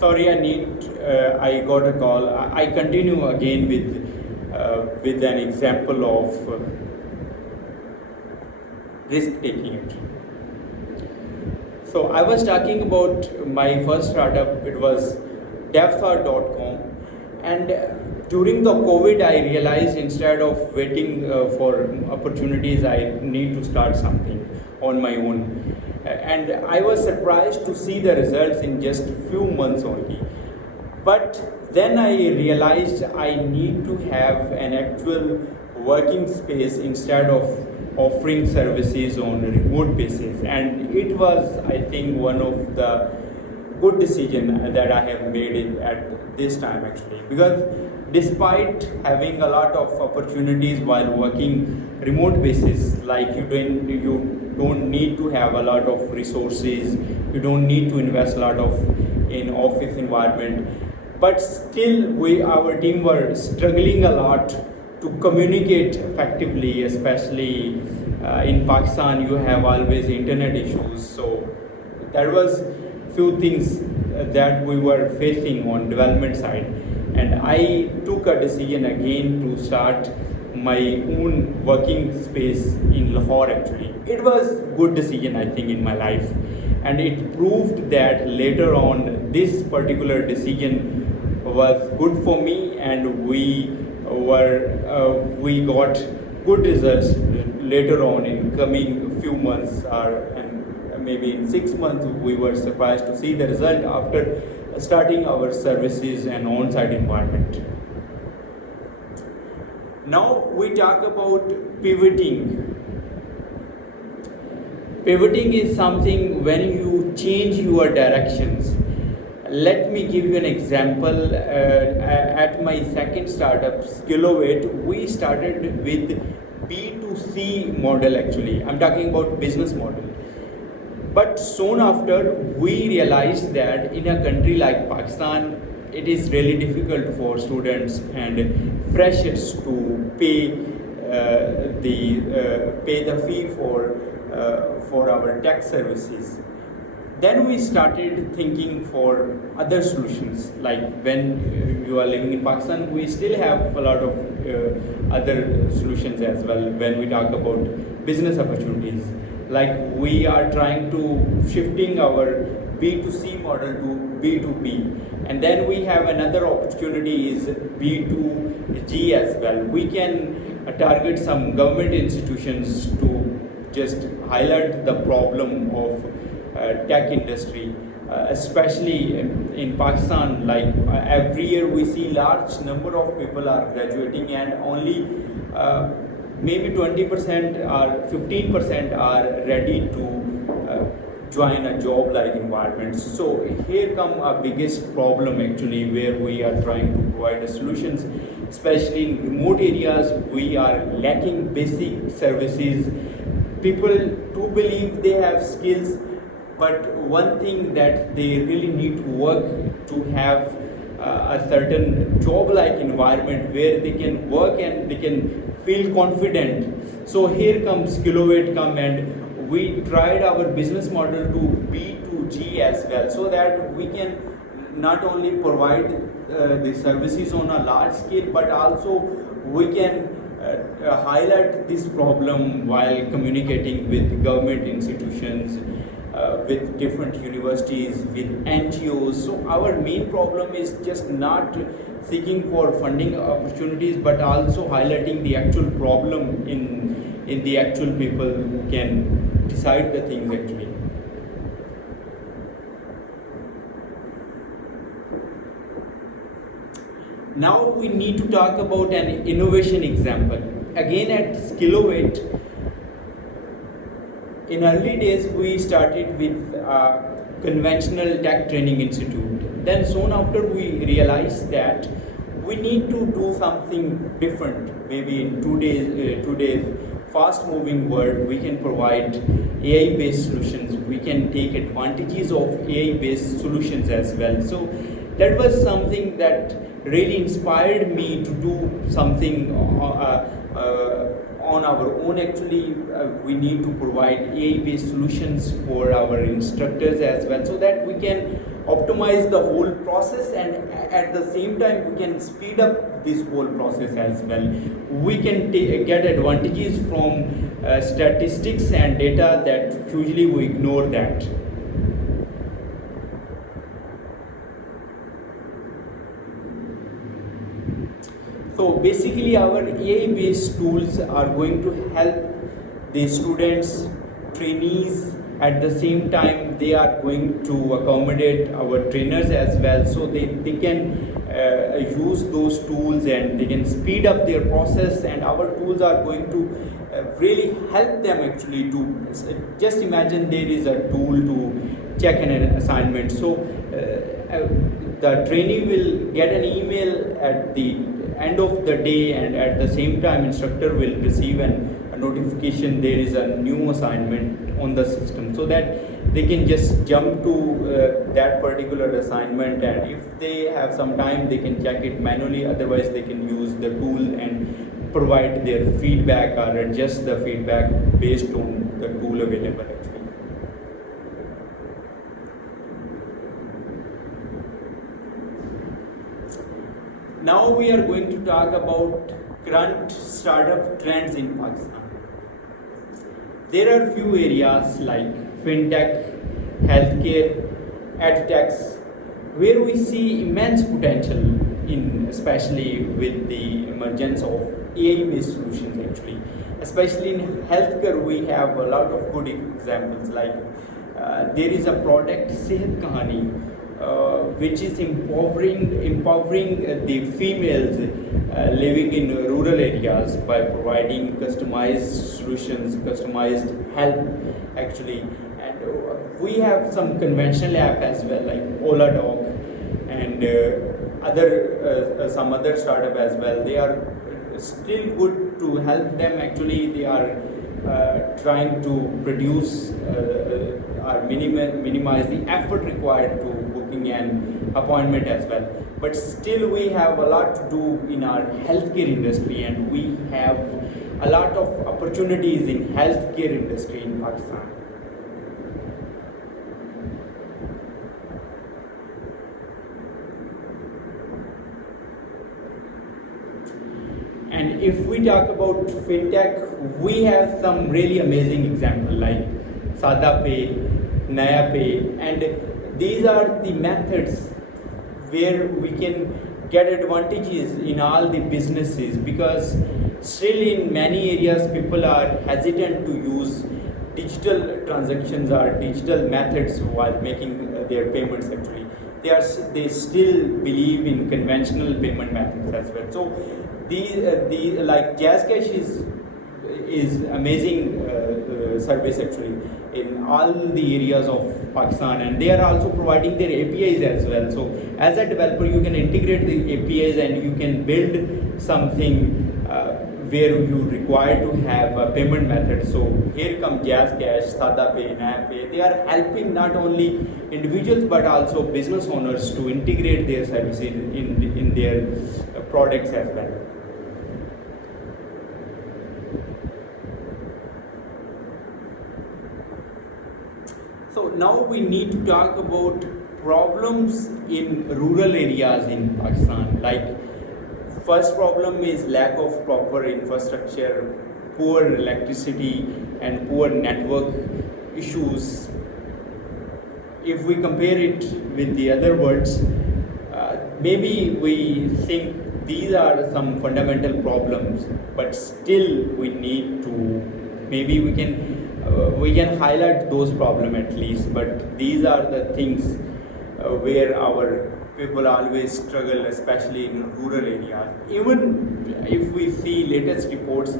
Sorry, I got a call. I continue again with an example of risk taking. So I was talking about my first startup. It was devthought.com, and during the COVID, I realized instead of waiting for opportunities, I need to start something on my own. And I was surprised to see the results in just few months only. But then I realized I need to have an actual working space instead of offering services on a remote basis. And it was, I think, one of the good decision that I have made it at this time actually, because despite having a lot of opportunities while working remote basis, like you don't need to have a lot of resources, you don't need to invest a lot of in office environment, but still our team were struggling a lot to communicate effectively, especially in Pakistan you have always internet issues. So there was few things that we were facing on development side, and I took a decision again to start my own working space in Lahore actually. It was good decision I think in my life, and it proved that later on this particular decision was good for me, and we got good results later on in coming few months, and maybe in 6 months we were surprised to see the result after starting our services and on-site environment. Now we talk about pivoting. Pivoting is something when you change your directions. Let me give you an example. At my second startup, Skillovate, we started with B2C model actually. I'm talking about business model. But soon after, we realized that in a country like Pakistan, it is really difficult for students and freshers to pay the fee for our tech services. Then we started thinking for other solutions. Like when you are living in Pakistan, we still have a lot of other solutions as well when we talk about business opportunities. Like we are trying to shifting our B2C model to B2B, and then we have another opportunity is B2G as well. We can target some government institutions to just highlight the problem of tech industry, especially in Pakistan. Like every year we see large number of people are graduating, and only maybe 20% or 15% are ready to join a job like environment. So here come our biggest problem actually, where we are trying to provide solutions, especially in remote areas. We are lacking basic services. People do believe they have skills, but one thing that they really need to work to have a certain job like environment where they can work and they can feel confident. So here comes Skillovate come, and we tried our business model to B2G as well, so that we can not only provide the services on a large scale, but also we can highlight this problem while communicating with government institutions, with different universities, with NGOs. So our main problem is just not seeking for funding opportunities, but also highlighting the actual problem in the actual people who can decide the things actually. Now we need to talk about an innovation example. Again at Skillovate, in early days we started with a conventional tech training institute. Then soon after we realized that we need to do something different. Maybe in today's fast moving world, we can provide AI based solutions. We can take advantages of AI based solutions as well. So that was something that really inspired me to do something on our own. Actually, we need to provide AI based solutions for our instructors as well, so that we can optimize the whole process, and at the same time we can speed up this whole process as well. We can get advantages from statistics and data that usually we ignore that. So basically our AI based tools are going to help the students, trainees. At the same time they are going to accommodate our trainers as well, so they can use those tools and they can speed up their process, and our tools are going to really help them actually to just imagine there is a tool to check an assignment. So the trainee will get an email at the end of the day, and at the same time instructor will receive a notification there is a new assignment on the system, so that they can just jump to that particular assignment, and if they have some time they can check it manually, otherwise they can use the tool and provide their feedback or adjust the feedback based on the tool available actually. Now we are going to talk about current startup trends in Pakistan. There are few areas like fintech, healthcare, edtechs, where we see immense potential in, especially with the emergence of AI-based solutions actually. Especially in healthcare, we have a lot of good examples. Like there is a product, Sehat Kahani, which is empowering the females living in rural areas by providing customized solutions, customized help actually. And we have some conventional app as well, like Ola Dog and some other startup as well. They are still good to help them actually. They are trying to produce or minimize the effort required to booking an appointment as well. But still we have a lot to do in our healthcare industry, and we have a lot of opportunities in healthcare industry in Pakistan. And if we talk about fintech, we have some really amazing examples like Sada Pay, Naya Pay, and these are the methods where we can get advantages in all the businesses, because still in many areas people are hesitant to use digital transactions or digital methods while making their payments actually. They still believe in conventional payment methods as well. So the like JazzCash is amazing service actually in all the areas of Pakistan, and they are also providing their APIs as well. So as a developer you can integrate the APIs and you can build something where you require to have a payment method. So here come JazzCash, Sada Pay, Naya Pay. They are helping not only individuals but also business owners to integrate their services in their products as well. So now we need to talk about problems in rural areas in Pakistan. Like first problem is lack of proper infrastructure, poor electricity and poor network issues. If we compare it with the other words, maybe we think these are some fundamental problems, but still we need to, maybe we can highlight those problems at least, but these are the things where our people always struggle, especially in rural areas. Even if we see latest reports,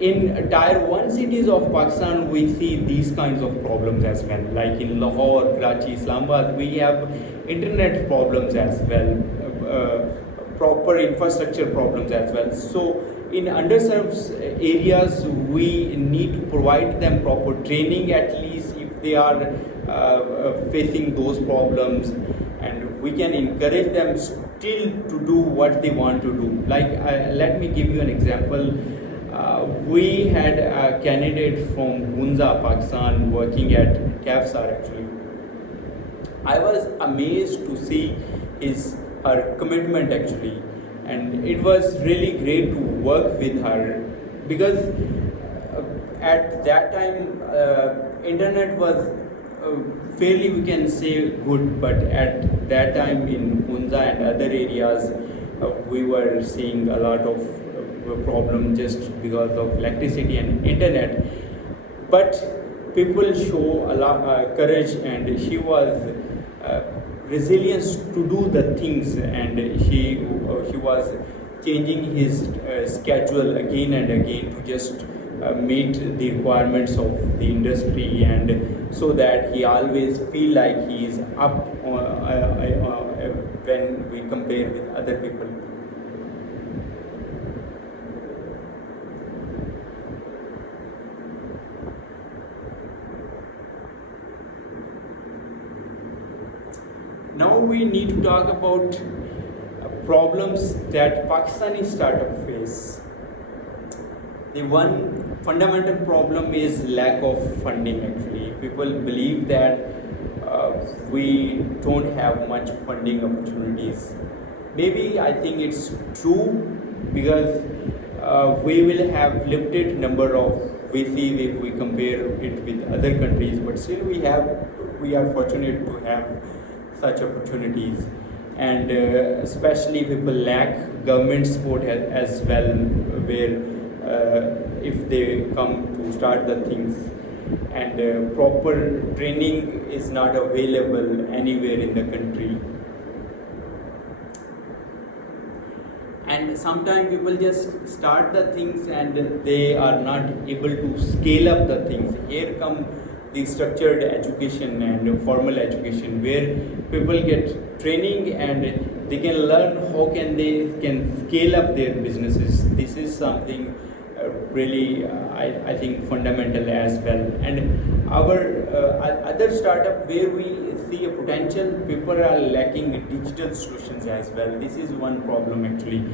in tier 1 cities of Pakistan we see these kinds of problems as well. Like in Lahore, Karachi, Islamabad, we have internet problems as well, proper infrastructure problems as well. So in underserved areas we need to provide them proper training, at least if they are facing those problems, and we can encourage them still to do what they want to do. Like let me give you an example. We had a candidate from Hunza, Pakistan, working at Kafsar actually. I was amazed to see her commitment actually, and it was really great to work with her because at that time internet was fairly, we can say, good, but at that time in Hunza and other areas we were seeing a lot of problem just because of electricity and internet. But people show a lot courage, and she was resilience to do the things, and he was changing his schedule again and again to just meet the requirements of the industry, and so that he always feel like he is up when we compare with other people. Now we need to talk about problems that Pakistani startup face. The one fundamental problem is lack of funding actually. People believe that we don't have much funding opportunities. Maybe I think it's true because we will have limited number of VCs if we compare it with other countries, but still we are fortunate to have such opportunities, and especially people lack government support as well, where if they come to start the things, and proper training is not available anywhere in the country. And sometimes people just start the things and they are not able to scale up the things. Here come the structured education and formal education, where people get training and they can learn how can scale up their businesses. This is something really I think fundamental as well. And our other startup where we see a potential, people are lacking digital solutions as well. This is one problem actually.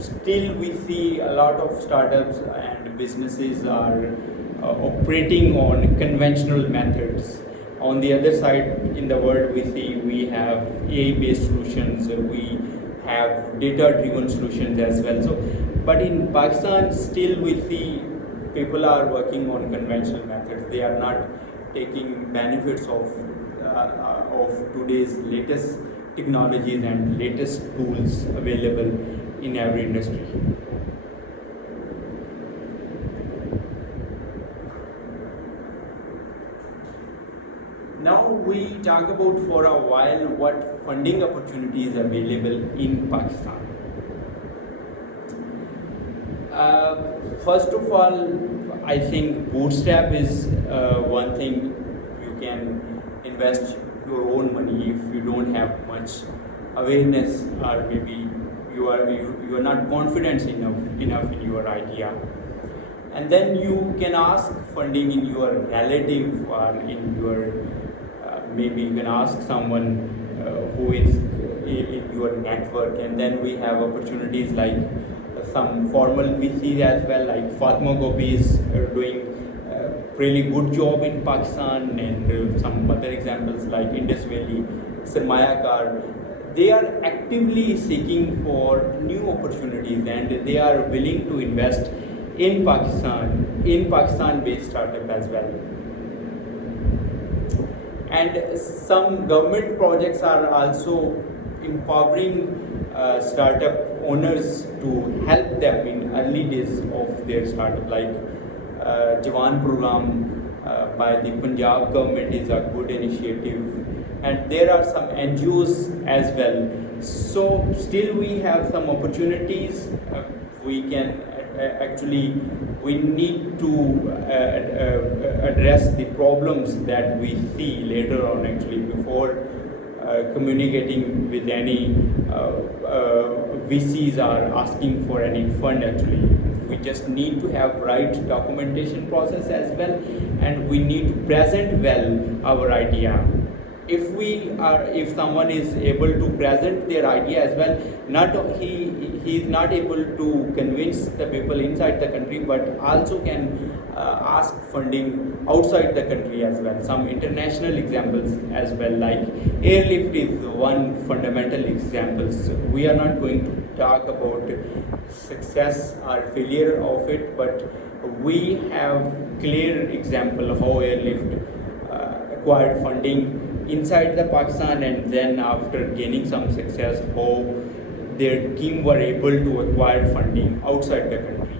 Still we see a lot of startups and businesses are operating on conventional methods. On the other side in the world, we have AI-based solutions, we have data-driven solutions as well. So, but in Pakistan, still we see people are working on conventional methods. They are not taking benefits of today's latest technologies and latest tools available in every industry. Now we talk about for a while what funding opportunities available in Pakistan. First of all, I think bootstrap is one thing. You can invest your own money if you don't have much awareness, or maybe you are not confident enough in your idea, and then you can ask funding in your relative or in your maybe you can ask someone who is in your network, and then we have opportunities like some formal VCs as well, like Fatma Gobi is doing a really good job in Pakistan, and some other examples like Indus Valley, Sarmaya Car. They are actively seeking for new opportunities, and they are willing to invest in Pakistan-based startup as well. And some government projects are also empowering startup owners to help them in early days of their startup, like Jawan program by the Punjab government is a good initiative, and there are some NGOs as well. So still we have some opportunities. We can we need to address the problems that we see later on actually, before communicating with any VCs or asking for any fund actually. We just need to have right documentation process as well, and we need to present well our idea. if someone is able to present their idea as well, not he is not able to convince the people inside the country, but also can ask funding outside the country as well. Some international examples as well, like airlift is one fundamental example. So we are not going to talk about success or failure of it, but we have clear example how airlift acquired funding inside the Pakistan, and then after gaining some success, how their team were able to acquire funding outside the country.